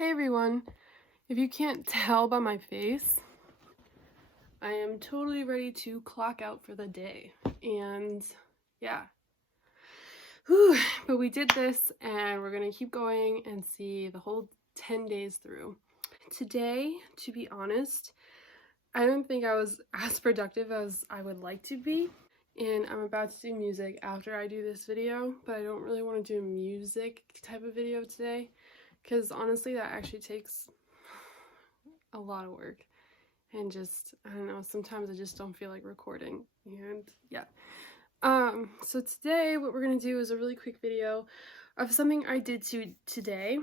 Hey everyone, if you can't tell by my face, I am totally ready to clock out for the day, and yeah. Whew. But we did this and we're gonna keep going and see the whole 10 days through. Today, to be honest, I don't think I was as productive as I would like to be, and I'm about to do music after I do this video, but I don't really want to do a music type of video today because honestly that actually takes a lot of work, and just, I don't know, sometimes I just don't feel like recording, and yeah. So today what we're gonna do is a really quick video of something I did today,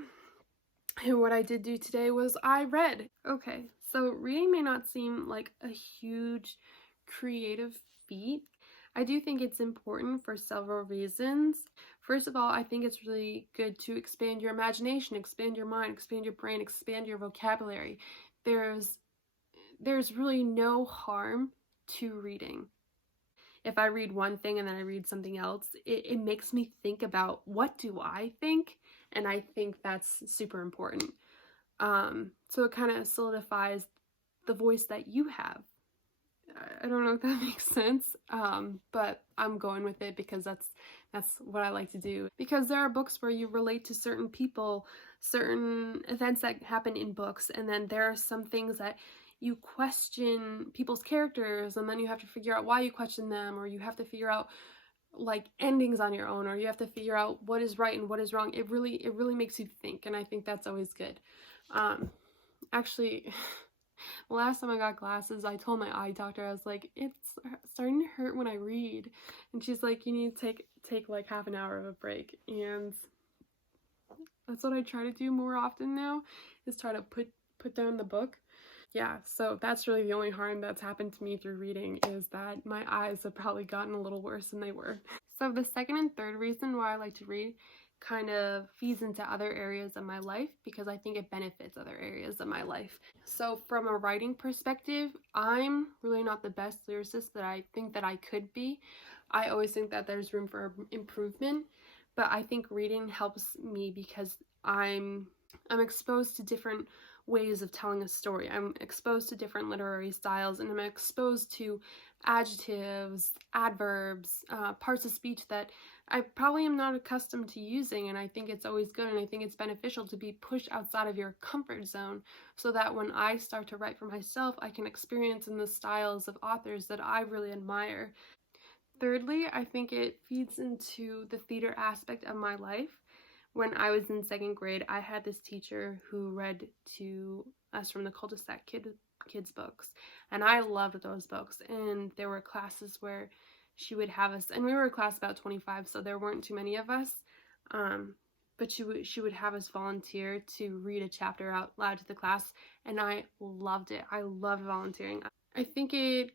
and what I did do today was I read. Okay, so reading may not seem like a huge creative feat. I do think it's important for several reasons. First of all, I think it's really good to expand your imagination, expand your mind, expand your brain, expand your vocabulary. There's really no harm to reading. If I read one thing and then I read something else, it makes me think about what do I think, and I think that's super important. So it kind of solidifies the voice that you have. I don't know if that makes sense, but I'm going with it because that's what I like to do. Because there are books where you relate to certain people, certain events that happen in books, and then there are some things that you question people's characters, and then you have to figure out why you question them, or you have to figure out like endings on your own, or you have to figure out what is right and what is wrong. It really makes you think, and I think that's always good. Actually, the last time I got glasses, I told my eye doctor, I was like, it's starting to hurt when I read, and she's like, you need to take like half an hour of a break, and that's what I try to do more often now, is try to put down the book. Yeah, so that's really the only harm that's happened to me through reading, is that my eyes have probably gotten a little worse than they were. So the second and third reason why I like to read kind of feeds into other areas of my life, because I think it benefits other areas of my life. So from a writing perspective, I'm really not the best lyricist that I think that I could be. I always think that there's room for improvement, but I think reading helps me because I'm exposed to different ways of telling a story. I'm exposed to different literary styles, and I'm exposed to adjectives, adverbs, parts of speech that I probably am not accustomed to using, and I think it's always good, and I think it's beneficial to be pushed outside of your comfort zone, so that when I start to write for myself, I can experience in the styles of authors that I really admire. Thirdly, I think it feeds into the theater aspect of my life. When I was in second grade, I had this teacher who read to us from the cul-de-sac kids books, and I loved those books. And there were classes where she would have us, and we were a class about 25, so there weren't too many of us, but she would have us volunteer to read a chapter out loud to the class, and I loved it. I loved volunteering. I think it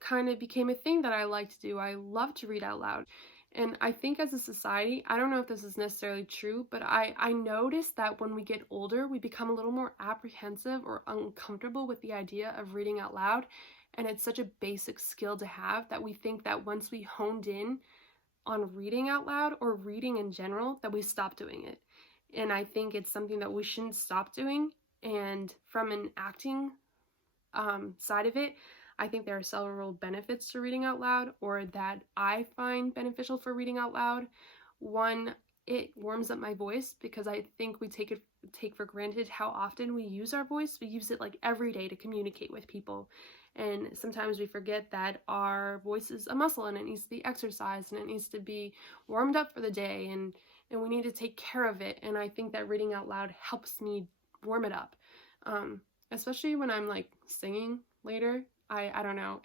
kind of became a thing that I like to do. I love to read out loud. And I think as a society, I don't know if this is necessarily true, but I noticed that when we get older, we become a little more apprehensive or uncomfortable with the idea of reading out loud. And it's such a basic skill to have that we think that once we honed in on reading out loud or reading in general, that we stop doing it. And I think it's something that we shouldn't stop doing. And from an acting side of it, I think there are several benefits to reading out loud, or that I find beneficial for reading out loud. One, it warms up my voice, because I think we take for granted how often we use our voice. We use it like every day to communicate with people, and sometimes we forget that our voice is a muscle and it needs to be exercised and it needs to be warmed up for the day, and we need to take care of it. And I think that reading out loud helps me warm it up, especially when I'm like singing later. I don't know,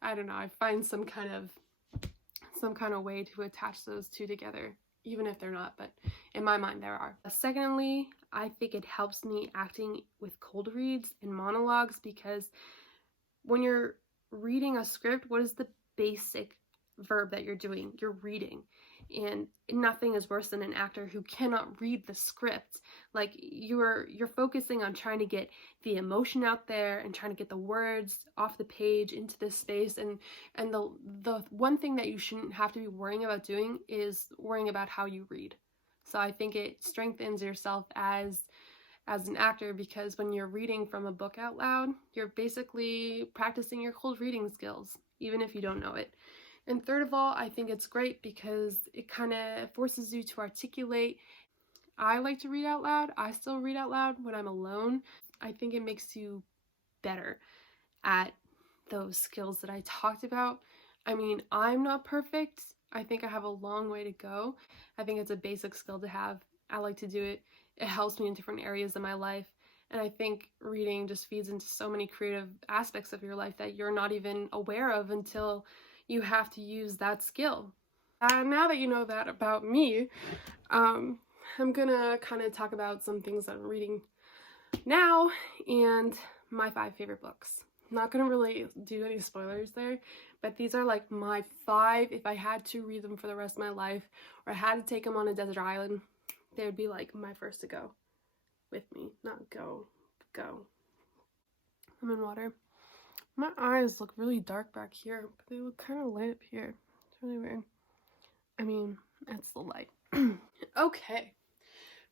I don't know, I find some kind of way to attach those two together, even if they're not, but in my mind there are. Secondly, I think it helps me acting with cold reads and monologues, because when you're reading a script, what is the basic verb that you're doing? You're reading. And nothing is worse than an actor who cannot read the script. Like, you're focusing on trying to get the emotion out there and trying to get the words off the page into this space, and the one thing that you shouldn't have to be worrying about doing is worrying about how you read. So I think it strengthens yourself as as an actor, because when you're reading from a book out loud, you're basically practicing your cold reading skills, even if you don't know it. And third of all, I think it's great because it kind of forces you to articulate. I like to read out loud. I still read out loud when I'm alone. I think it makes you better at those skills that I talked about. I mean, I'm not perfect. I think I have a long way to go. I think it's a basic skill to have. I like to do it. It helps me in different areas of my life. And I think reading just feeds into so many creative aspects of your life that you're not even aware of until you have to use that skill. Now that you know that about me, I'm gonna kind of talk about some things that I'm reading now and my 5 favorite books. I'm not gonna really do any spoilers there, but these are like my 5, if I had to read them for the rest of my life, or I had to take them on a desert island, they would be like my first to go with me. Not go. I'm in water. My eyes look really dark back here, but they look kind of light up here. It's really weird. I mean, it's the light. Okay,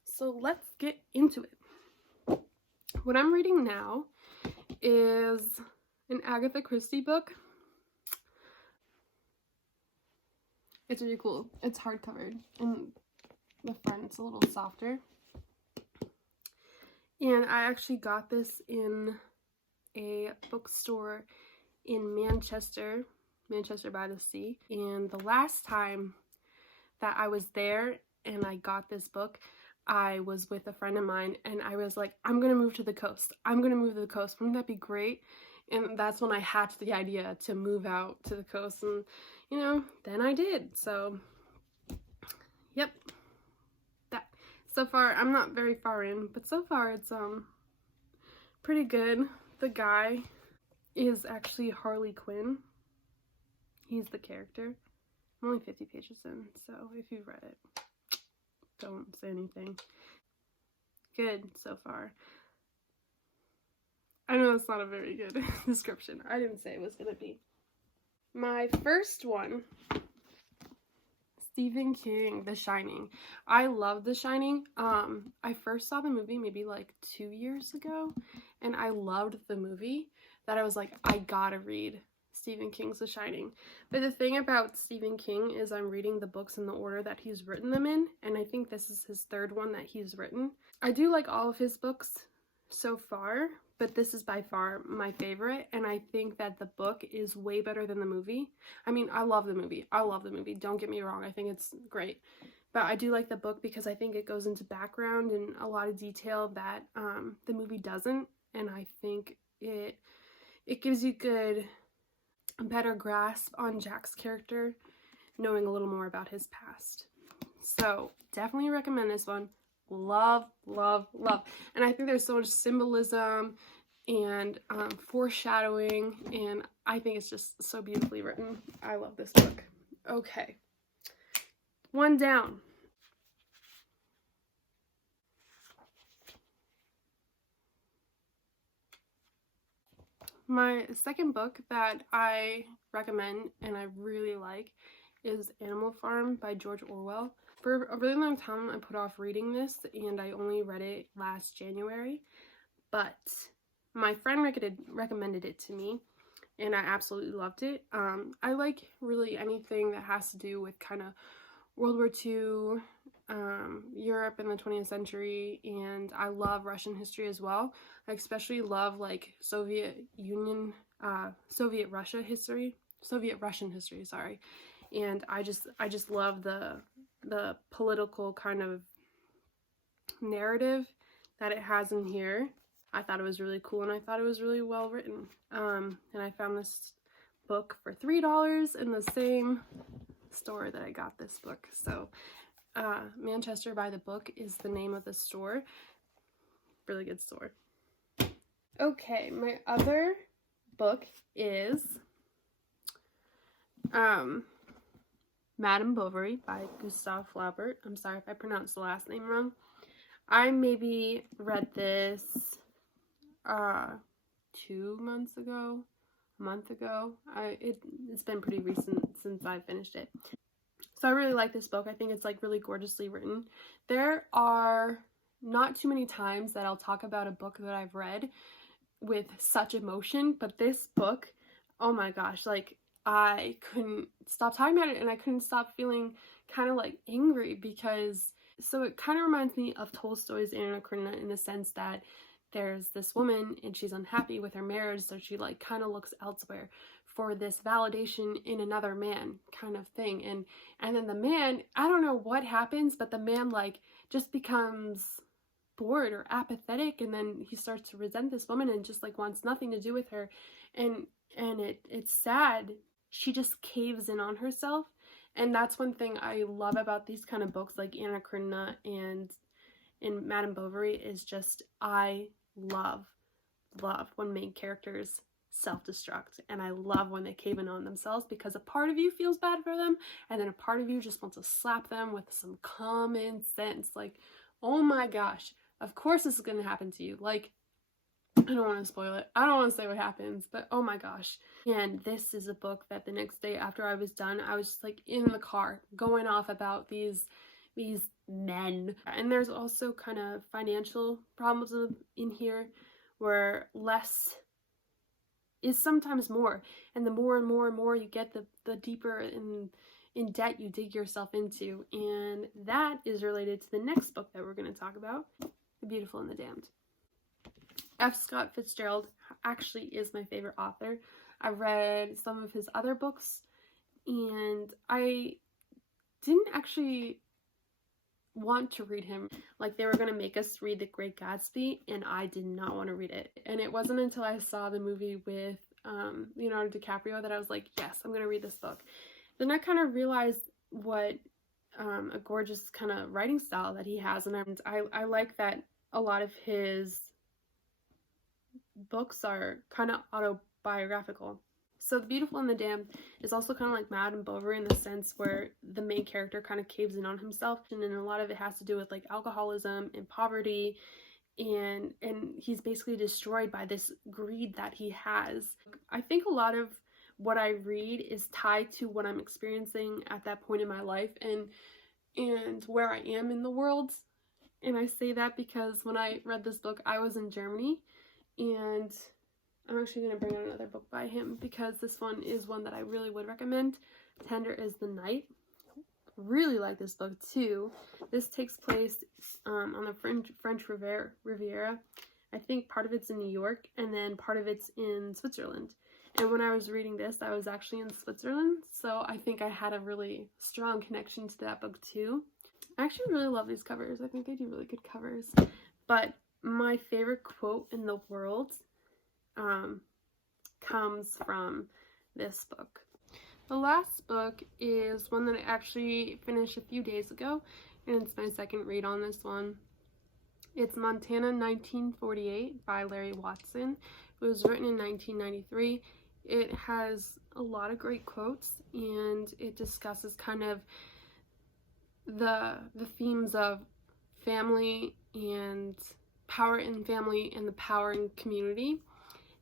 so let's get into it. What I'm reading now is an Agatha Christie book. It's really cool. It's hardcover, and the front's a little softer. And I actually got this in a bookstore in Manchester by the Sea. And the last time that I was there and I got this book, I was with a friend of mine, and I was like, I'm gonna move to the coast. Wouldn't that be great? And that's when I hatched the idea to move out to the coast, and you know, then I did. So yep, that so far I'm not very far in, but so far it's pretty good. The guy is actually Harley Quinn. He's the character. I'm only 50 pages in, so if you've read it, don't say anything. Good so far. I know that's not a very good description. I didn't say it was gonna be. My first one, Stephen King, The Shining. I love The Shining. I first saw the movie maybe like 2 years ago, and I loved the movie that I was like, I gotta read Stephen King's The Shining. But the thing about Stephen King is I'm reading the books in the order that he's written them in, and I think this is his 3rd one that he's written. I do like all of his books so far, but this is by far my favorite, and I think that the book is way better than the movie. I mean, I love the movie. Don't get me wrong. I think it's great. But I do like the book because I think it goes into background and a lot of detail that the movie doesn't, and I think it gives you a better grasp on Jack's character, knowing a little more about his past. So definitely recommend this one. Love. And I think there's so much symbolism and foreshadowing, and I think it's just so beautifully written. I love this book. Okay, one down. My second book that I recommend and I really like is Animal Farm by George Orwell. For a really long time, I put off reading this, and I only read it last January, but my friend recommended it to me, and I absolutely loved it. I like really anything that has to do with kind of World War II, Europe in the 20th century, and I love Russian history as well. I especially love like Soviet Russian history, sorry. And I just love the political kind of narrative that it has in here. I thought it was really cool, and I thought it was really well written. And I found this book for $3 in the same store that I got this book. So Manchester by the Book is the name of the store. Really good store. Okay, my other book is Madame Bovary by Gustave Flaubert. I'm sorry if I pronounced the last name wrong. I maybe read this 2 months ago, a month ago. It's been pretty recent since I finished it. So I really like this book. I think it's like really gorgeously written. There are not too many times that I'll talk about a book that I've read with such emotion, but this book, oh my gosh, like I couldn't stop talking about it, and I couldn't stop feeling kind of like angry, because so it kind of reminds me of Tolstoy's Anna Karenina in the sense that there's this woman and she's unhappy with her marriage, so she like kind of looks elsewhere for this validation in another man kind of thing, and then the man, I don't know what happens, but the man like just becomes bored or apathetic, and then he starts to resent this woman and just like wants nothing to do with her, and it's sad. She just caves in on herself, and that's one thing I love about these kind of books like Anna Karenina and Madame Bovary, is just I love when main characters self-destruct, and I love when they cave in on themselves, because a part of you feels bad for them, and then a part of you just wants to slap them with some common sense, like, oh my gosh, of course this is going to happen to you. Like, I don't want to spoil it. I don't want to say what happens, but oh my gosh. And this is a book that the next day after I was done, I was just like in the car going off about these men. And there's also kind of financial problems in here, where less is sometimes more, and the more and more and more you get, the deeper in debt you dig yourself into. And that is related to the next book that we're going to talk about, The Beautiful and the Damned. F. Scott Fitzgerald actually is my favorite author. I've read some of his other books, and I didn't actually want to read him. Like, they were going to make us read The Great Gatsby, and I did not want to read it. And it wasn't until I saw the movie with Leonardo DiCaprio that I was like, yes, I'm going to read this book. Then I kind of realized what a gorgeous kind of writing style that he has, and I like that a lot of his books are kind of autobiographical. So The Beautiful and the Damned is also kind of like Madame Bovary in the sense where the main character kind of caves in on himself, and then a lot of it has to do with like alcoholism and poverty, and he's basically destroyed by this greed that he has. I think a lot of what I read is tied to what I'm experiencing at that point in my life and where I am in the world. And I say that because when I read this book, I was in Germany, and I'm actually going to bring out another book by him because this one is one that I really would recommend. Tender is the Night. Really like this book too. This takes place on the French Riviera. I think part of it's in New York, and then part of it's in Switzerland. And when I was reading this, I was actually in Switzerland, so I think I had a really strong connection to that book too. I actually really love these covers. I think they do really good covers. But my favorite quote in the world comes from this book. The last book is one that I actually finished a few days ago, and it's my second read on this one. It's Montana 1948 by Larry Watson. It was written in 1993. It has a lot of great quotes, and it discusses kind of the themes of family and power in family and the power in community.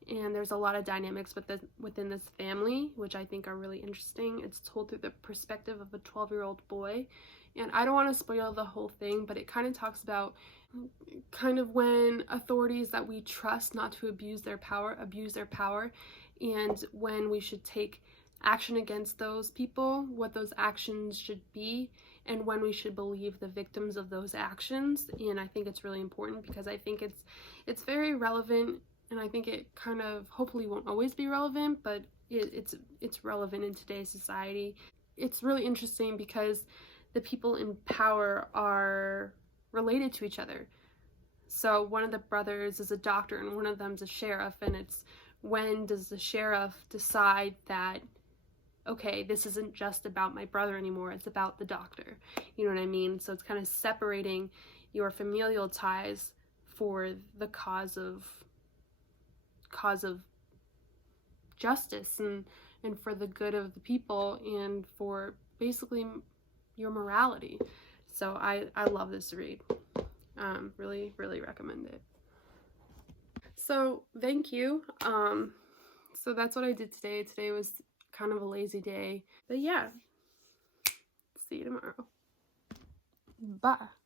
And there's a lot of dynamics within this family, which I think are really interesting. It's told through the perspective of a 12-year-old boy. And I don't want to spoil the whole thing, but it kind of talks about kind of when authorities that we trust not to abuse their power, and when we should take action against those people, what those actions should be, and when we should believe the victims of those actions. And I think it's really important because I think it's very relevant. And I think it kind of hopefully won't always be relevant, but it's relevant in today's society. It's really interesting because the people in power are related to each other. So one of the brothers is a doctor and one of them's a sheriff, and it's when does the sheriff decide that, okay, this isn't just about my brother anymore, it's about the doctor. You know what I mean? So it's kind of separating your familial ties for the cause of justice and for the good of the people and for basically your morality. So I love this read. Really, really recommend it. So thank you. So that's what I did today. Today was kind of a lazy day. But yeah, see you tomorrow. Bye.